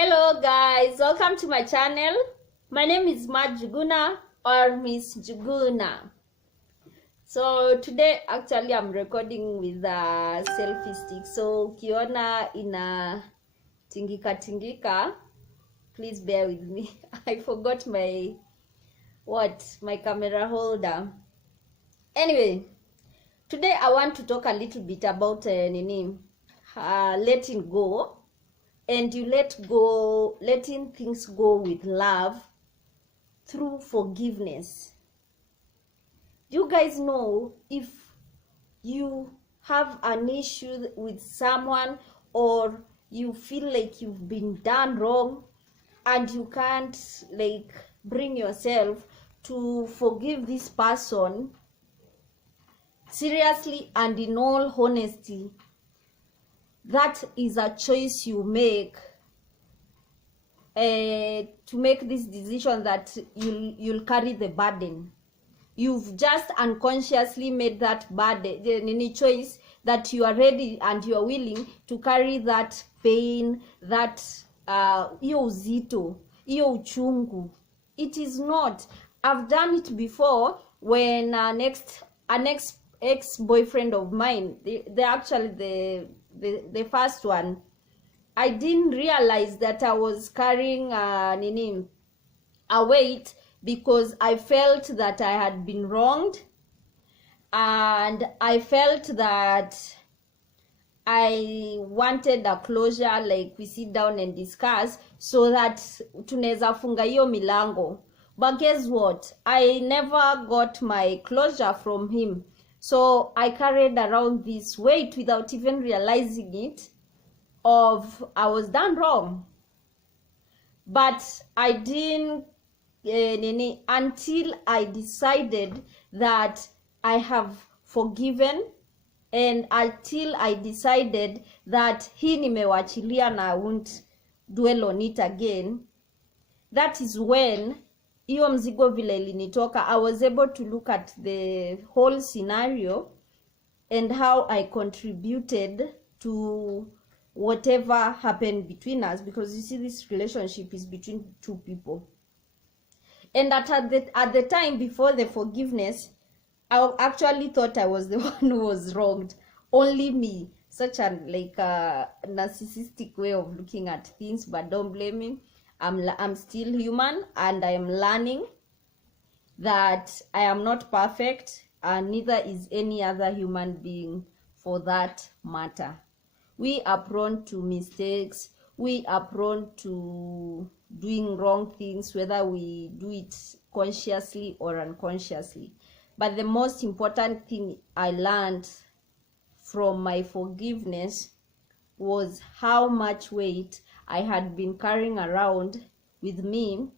Hello guys, welcome to my channel. My name is Mad Juguna or Miss Juguna. So today actually I'm recording with a selfie stick. So ukiona ina tingika, please bear with me. I forgot my camera holder. Anyway, today I want to talk a little bit about letting go. And you letting things go with love through forgiveness. You guys know, if you have an issue with someone or you feel like you've been done wrong and you can't bring yourself to forgive this person, seriously and in all honesty, that is a choice you make to make this decision that you'll carry the burden. You've just unconsciously made that burden, any choice that you are ready and you are willing to carry that pain, that hiyo uzito, hiyo uchungu. It is not. I've done it before when an ex-boyfriend of mine, they actually the first one, I didn't realize that I was carrying a weight because I felt that I had been wronged, and I felt that I wanted a closure, like we sit down and discuss so that tunaweza funga hiyo milango. But guess what? I never got my closure from him. So I carried around this weight without even realizing it, of I was done wrong. But I didn't until I decided that I have forgiven, and until I decided that hii nimewachilia na I won't dwell on it again. That is when hiyo mzigo vile ilinitoka, I was able to look at the whole scenario and how I contributed to whatever happened between us, because you see, this relationship is between two people. And at the time before the forgiveness, I actually thought I was the one who was wronged. Only me. Such a narcissistic way of looking at things, but don't blame me. I'm still human, and I am learning that I am not perfect, and neither is any other human being for that matter. We are prone to mistakes. We are prone to doing wrong things, whether we do it consciously or unconsciously. But the most important thing I learned from my forgiveness was how much weight I had been carrying around with me.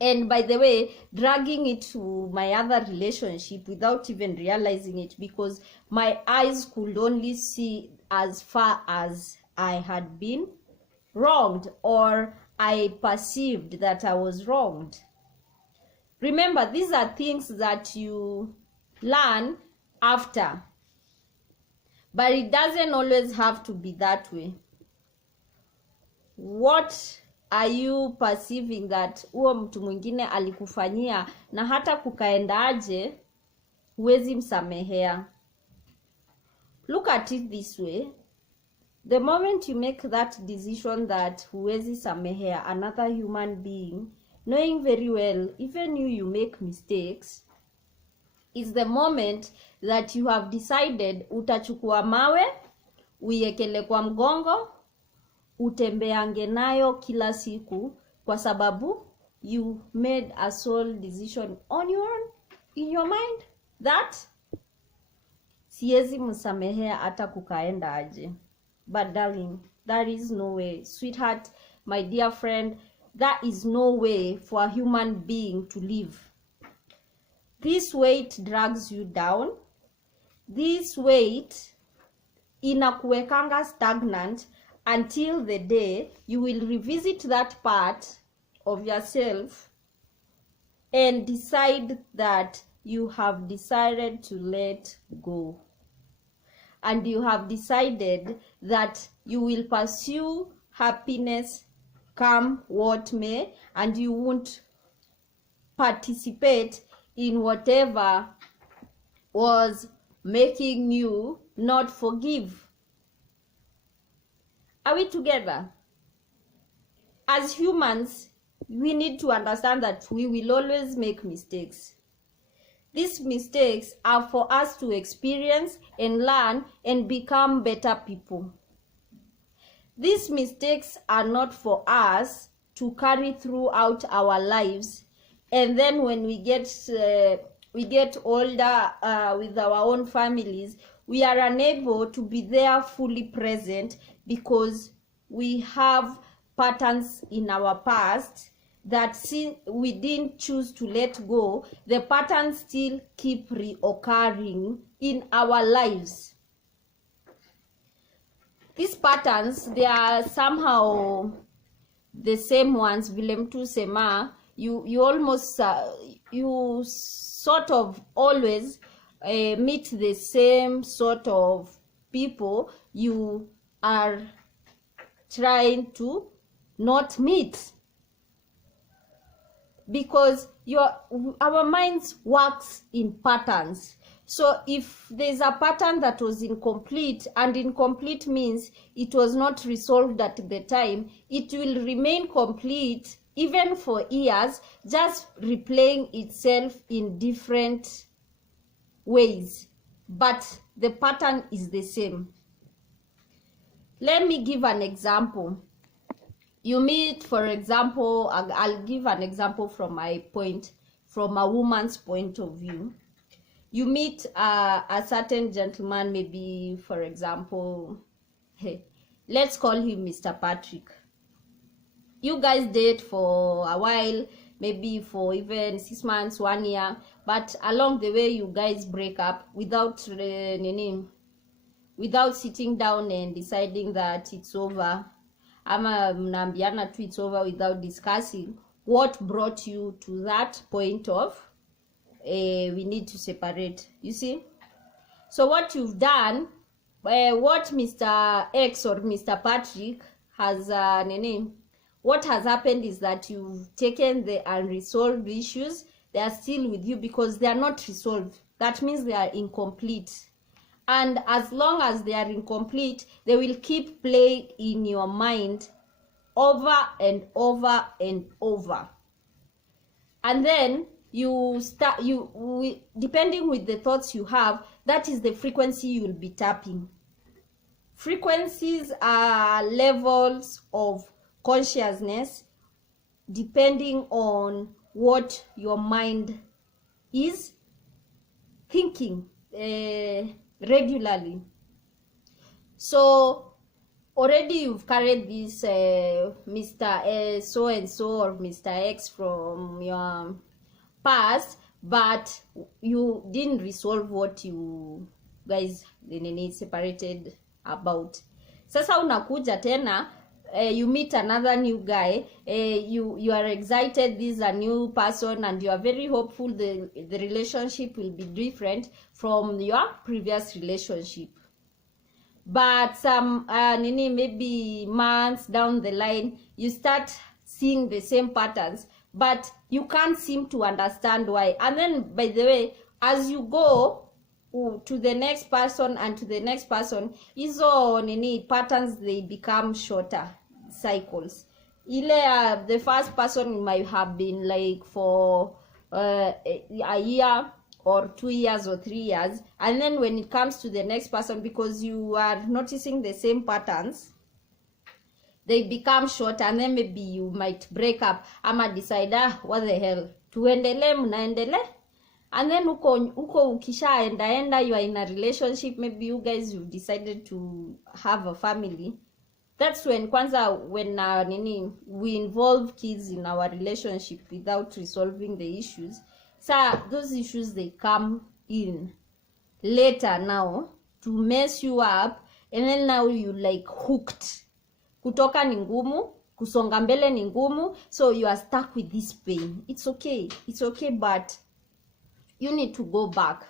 And by the way, dragging it to my other relationship without even realizing it, because my eyes could only see as far as I had been wronged, or I perceived that I was wronged. Remember, these are things that you learn after, but it doesn't always have to be that way. What are you perceiving that huo mtu mwingine alikufanyia, na hata kukaendaje huwezi msamehea? Look at it this way. The moment you make that decision that huwezi samehea another human being, knowing very well even you make mistakes, is the moment that you have decided utachukua mawe uiekele kwa mgongo, utembeange nayo kila siku, kwa sababu you made a sole decision on your own, in your mind, that siezi msamehea hata kukaenda aje. But darling, there is no way. Sweetheart, my dear friend, there is no way for a human being to live. This weight drags you down. This weight inakuwekanga stagnant until the day you will revisit that part of yourself and decide that you have decided to let go. And you have decided that you will pursue happiness come what may, and you won't participate in whatever was making you not forgive. Are we together? As humans, we need to understand that we will always make mistakes. These mistakes are for us to experience and learn and become better people. These mistakes are not for us to carry throughout our lives, and then when we get older with our own families, we are unable to be there fully present because we have patterns in our past that since we didn't choose to let go, the patterns still keep reoccurring in our lives. These patterns, they are somehow the same ones. Vile mtu sema, you almost you sort of always meet the same sort of people you are trying to not meet, because our minds works in patterns. So if there's a pattern that was incomplete, and incomplete means it was not resolved at the time, it will remain complete even for years, just replaying itself in different ways, but the pattern is the same. Let me give an example. You meet, for example, I'll give an example from a woman's point of view. You meet a certain gentleman, maybe, for example, hey, let's call him Mr. Patrick. You guys date for a while, maybe for even 6 months, 1 year, but along the way you guys break up without sitting down and deciding that it's over. Ama mnaambiana tu it's over without discussing what brought you to that point of we need to separate. You see? So what you've done, what Mr. X or Mr. Patrick has what has happened is that you've taken the unresolved issues. They are still with you because they are not resolved. That means they are incomplete. And as long as they are incomplete, they will keep playing in your mind over and over and over. And then depending with the thoughts you have, that is the frequency you will be tapping. Frequencies are levels of consciousness depending on what your mind is thinking regularly. So already you've carried this Mr. So and so or Mr. X from your past, but you didn't resolve what you guys separated about. Sasa unakuja tena, you meet another new guy, you are excited, this is a new person, and you are very hopeful the relationship will be different from your previous relationship. But some maybe months down the line, you start seeing the same patterns, but you can't seem to understand why. And then, by the way, as you go to the next person and to the next person, hizo patterns, they become shorter cycles. The first person might have been like for a year or 2 years or 3 years, and then when it comes to the next person, because you are noticing the same patterns, they become short, and then maybe you might break up ama decide what the hell, tuendele mnaendele. And then uko ukishaenda you are in a relationship, maybe you guys you've decided to have a family. That's when we involve kids in our relationship without resolving the issues. So those issues, they come in later now to mess you up, and then now you like hooked. Kutoka ni ngumu, kusonga mbele ni ngumu, so you are stuck with this pain. It's okay, but you need to go back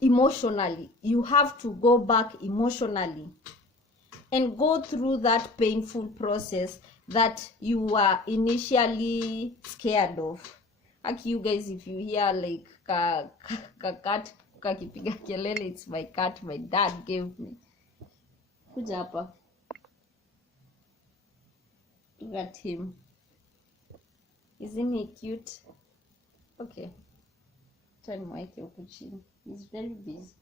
emotionally. You have to go back emotionally. and go through that painful process that you were initially scared of. Like, you guys, if you hear like cat kakipiga kelele, it's my cat my dad gave me. Kuja hapa. Look at him. Isn't he cute? Okay. Turn mweke huku chini. He's very busy.